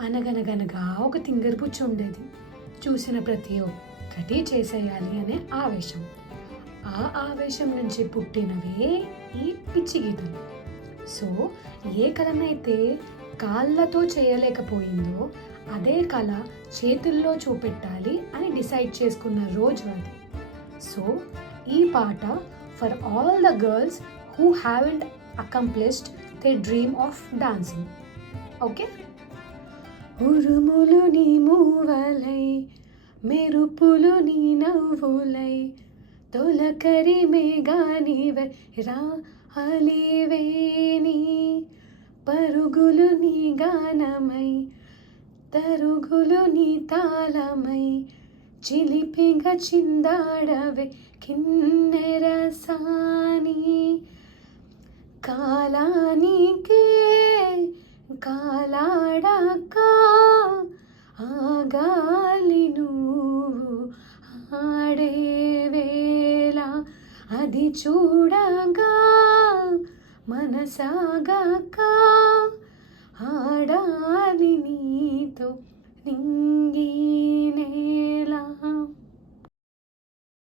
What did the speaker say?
అనగనగనగా ఒక తింగరపుచ్చి ఉండేది. చూసిన ప్రతి ఒక్కటి చేసేయాలి అనే ఆవేశం. ఆ ఆవేశం నుంచి పుట్టినవే ఈ పిచ్చి గీతలు. సో ఏ కళనైతే కాళ్ళతో చేయలేకపోయిందో అదే కళ చేతుల్లో చూపెట్టాలి అని డిసైడ్ చేసుకున్న రోజు అది. సో ఈ పాట for all the girls who haven't accomplished they dream of dancing. Okay. ఉరుములు నీ మూవలై, మెరుపులు నీ నవ్వులై, తొలకరి మేఘానివై రాలివేని, పరుగులు నీ గానమై, తరుగులు నీ తాళమై, చిలిపిగా చిందాడవే కిన్నెర సాని, కాలానికే కాలాడాక ఆగాలి నువ్వు ఆడే వేళ, అది చూడగా మనసాగాక ఆడాలి నీ